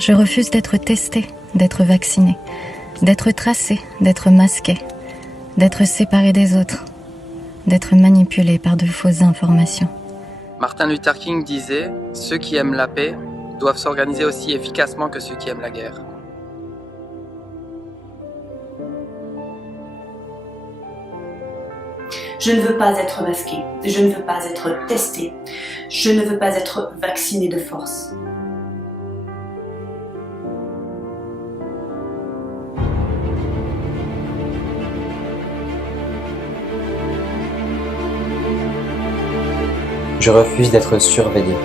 Je refuse d'être testé, d'être vacciné, d'être tracé, d'être masqué, d'être séparé des autres, d'être manipulé par de fausses informations. Martin Luther King disait « Ceux qui aiment la paix doivent s'organiser aussi efficacement que ceux qui aiment la guerre ». Je ne veux pas être masqué, je ne veux pas être testé, je ne veux pas être vacciné de force. Je refuse d'être surveillé.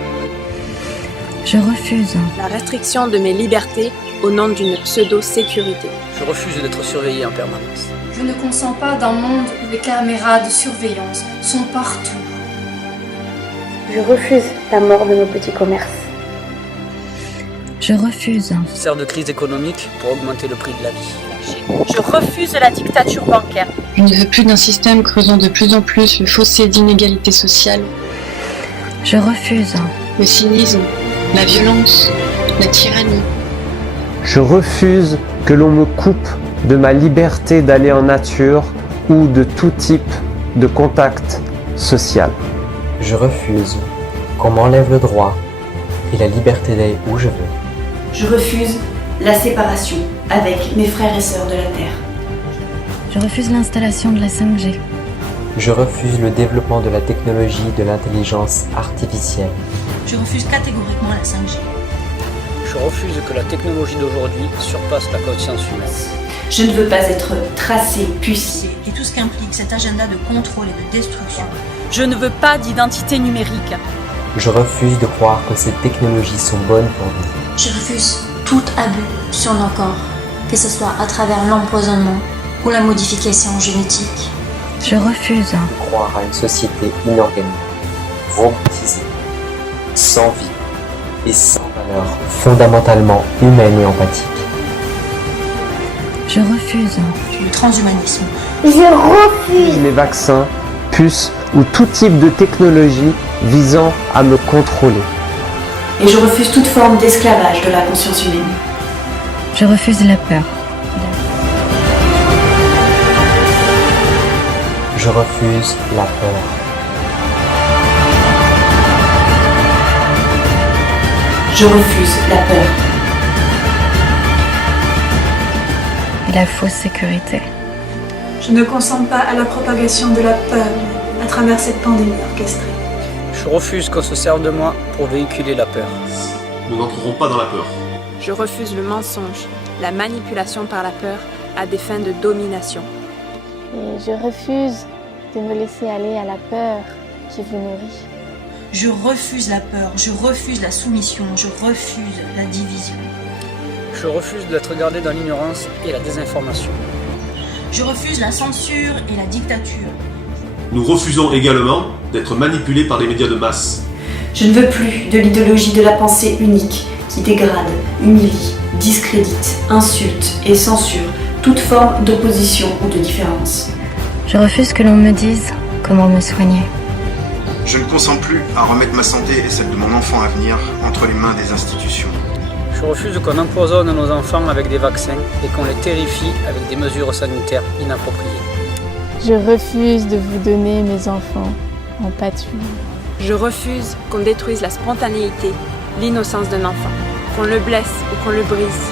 Je refuse la restriction de mes libertés au nom d'une pseudo-sécurité. Je refuse d'être surveillé en permanence. Je ne consens pas d'un monde où les caméras de surveillance sont partout. Je refuse la mort de nos petits commerces. Je refuse. Se sert de crise économique pour augmenter le prix de la vie. Je refuse la dictature bancaire. Je ne veux plus d'un système creusant de plus en plus le fossé d'inégalité sociale. Je refuse. Le cynisme, la violence, la tyrannie. Je refuse que l'on me coupe de ma liberté d'aller en nature ou de tout type de contact social. Je refuse qu'on m'enlève le droit et la liberté d'aller où je veux. Je refuse la séparation avec mes frères et sœurs de la Terre. Je refuse l'installation de la 5G. Je refuse le développement de la technologie de l'intelligence artificielle. Je refuse catégoriquement la 5G. Je refuse que la technologie d'aujourd'hui surpasse la conscience humaine. Je ne veux pas être tracé, pucé. Et tout ce qu'implique cet agenda de contrôle et de destruction. Je ne veux pas d'identité numérique. Je refuse de croire que ces technologies sont bonnes pour nous. Je refuse tout abus sur nos corps, que ce soit à travers l'empoisonnement ou la modification génétique. Je refuse de croire à une société inorganique, robotisée, sans vie et sans valeur, fondamentalement humaine et empathique. Je refuse le transhumanisme. Je refuse les vaccins, puces ou tout type de technologie visant à me contrôler. Et je refuse toute forme d'esclavage de la conscience humaine. Je refuse la peur. Je refuse la peur. Je refuse la peur. Et la fausse sécurité. Je ne consens pas à la propagation de la peur à travers cette pandémie orchestrée. Je refuse qu'on se serve de moi pour véhiculer la peur. Nous n'entrerons pas dans la peur. Je refuse le mensonge, la manipulation par la peur à des fins de domination. Et je refuse de me laisser aller à la peur qui vous nourrit. Je refuse la peur, je refuse la soumission, je refuse la division. Je refuse d'être gardé dans l'ignorance et la désinformation. Je refuse la censure et la dictature. Nous refusons également d'être manipulés par les médias de masse. Je ne veux plus de l'idéologie de la pensée unique qui dégrade, humilie, discrédite, insulte et censure toute forme d'opposition ou de différence. Je refuse que l'on me dise comment me soigner. Je ne consens plus à remettre ma santé et celle de mon enfant à venir entre les mains des institutions. Je refuse qu'on empoisonne nos enfants avec des vaccins et qu'on les terrifie avec des mesures sanitaires inappropriées. Je refuse de vous donner mes enfants en pâture. Je refuse qu'on détruise la spontanéité, l'innocence d'un enfant, qu'on le blesse ou qu'on le brise,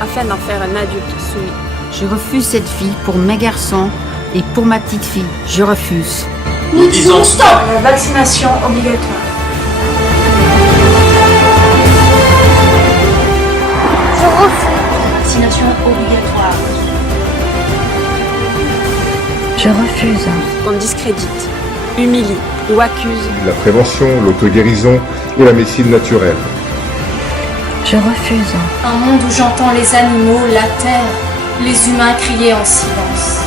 afin d'en faire un adulte soumis. Je refuse cette vie pour mes garçons et pour ma petite fille. Je refuse. Nous disons stop à la vaccination obligatoire. Je refuse. Vaccination obligatoire. Je refuse qu'on discrédite, humilie ou accuse la prévention, l'auto-guérison et la médecine naturelle. Je refuse un monde où j'entends les animaux, la terre, les humains crier en silence.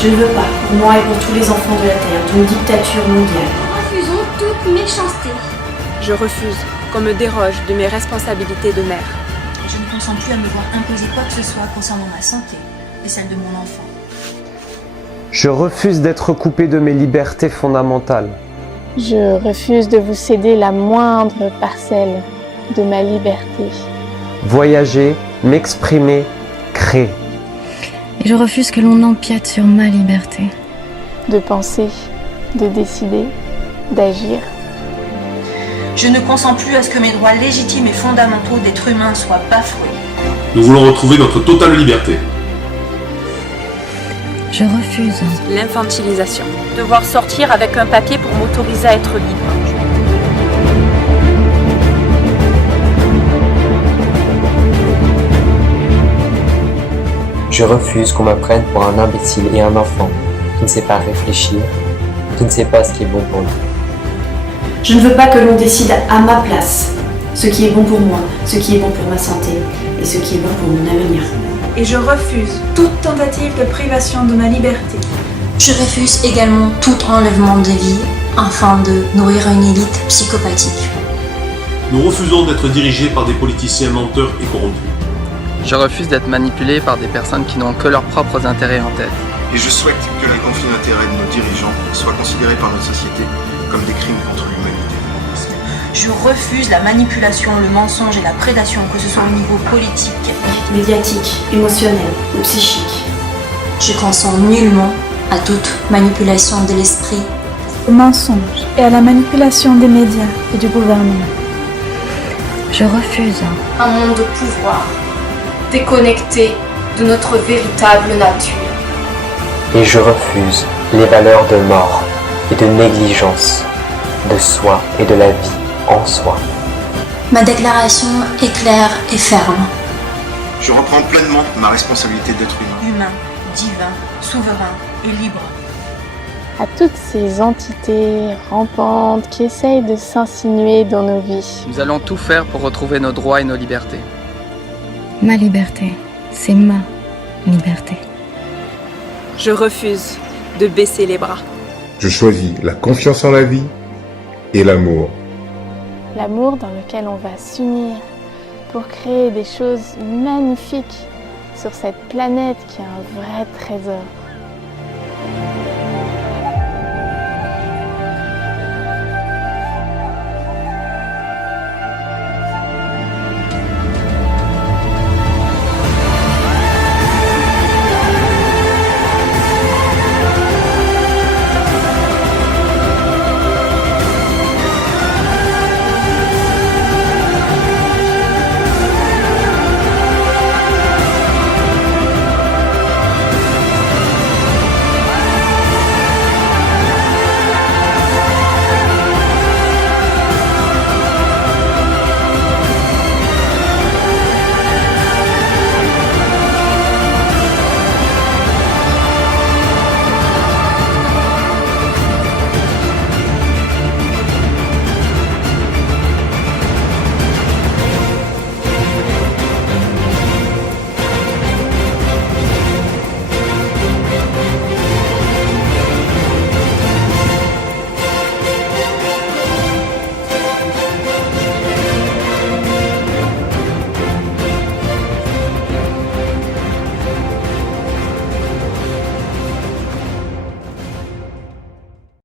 Je ne veux pas, pour moi et pour tous les enfants de la Terre, d'une dictature mondiale. Nous refusons toute méchanceté. Je refuse qu'on me déroge de mes responsabilités de mère. Je ne consens plus à me voir imposer quoi que ce soit concernant ma santé et celle de mon enfant. Je refuse d'être coupé de mes libertés fondamentales. Je refuse de vous céder la moindre parcelle de ma liberté. Voyager, m'exprimer, créer. Et je refuse que l'on empiète sur ma liberté. De penser, de décider, d'agir. Je ne consens plus à ce que mes droits légitimes et fondamentaux d'être humain soient bafoués. Nous voulons retrouver notre totale liberté. Je refuse l'infantilisation. Devoir sortir avec un papier pour m'autoriser à être libre. Je refuse qu'on me prenne pour un imbécile et un enfant qui ne sait pas réfléchir, qui ne sait pas ce qui est bon pour lui. Je ne veux pas que l'on décide à ma place ce qui est bon pour moi, ce qui est bon pour ma santé et ce qui est bon pour mon avenir. Et je refuse toute tentative de privation de ma liberté. Je refuse également tout enlèvement de vie afin de nourrir une élite psychopathique. Nous refusons d'être dirigés par des politiciens menteurs et corrompus. Je refuse d'être manipulé par des personnes qui n'ont que leurs propres intérêts en tête. Et je souhaite que les conflits d'intérêts de nos dirigeants soient considérés par notre société comme des crimes contre l'humanité. Je refuse la manipulation, le mensonge et la prédation, que ce soit au niveau politique, médiatique, émotionnel ou psychique. Je consens nullement à toute manipulation de l'esprit, au mensonge et à la manipulation des médias et du gouvernement. Je refuse un monde de pouvoir, déconnecté de notre véritable nature. Et je refuse les valeurs de mort et de négligence, de soi et de la vie en soi. Ma déclaration est claire et ferme. Je reprends pleinement ma responsabilité d'être humain. Humain, divin, souverain et libre. À toutes ces entités rampantes qui essayent de s'insinuer dans nos vies. Nous allons tout faire pour retrouver nos droits et nos libertés. Ma liberté, c'est ma liberté. Je refuse de baisser les bras. Je choisis la confiance en la vie et l'amour. L'amour dans lequel on va s'unir pour créer des choses magnifiques sur cette planète qui est un vrai trésor.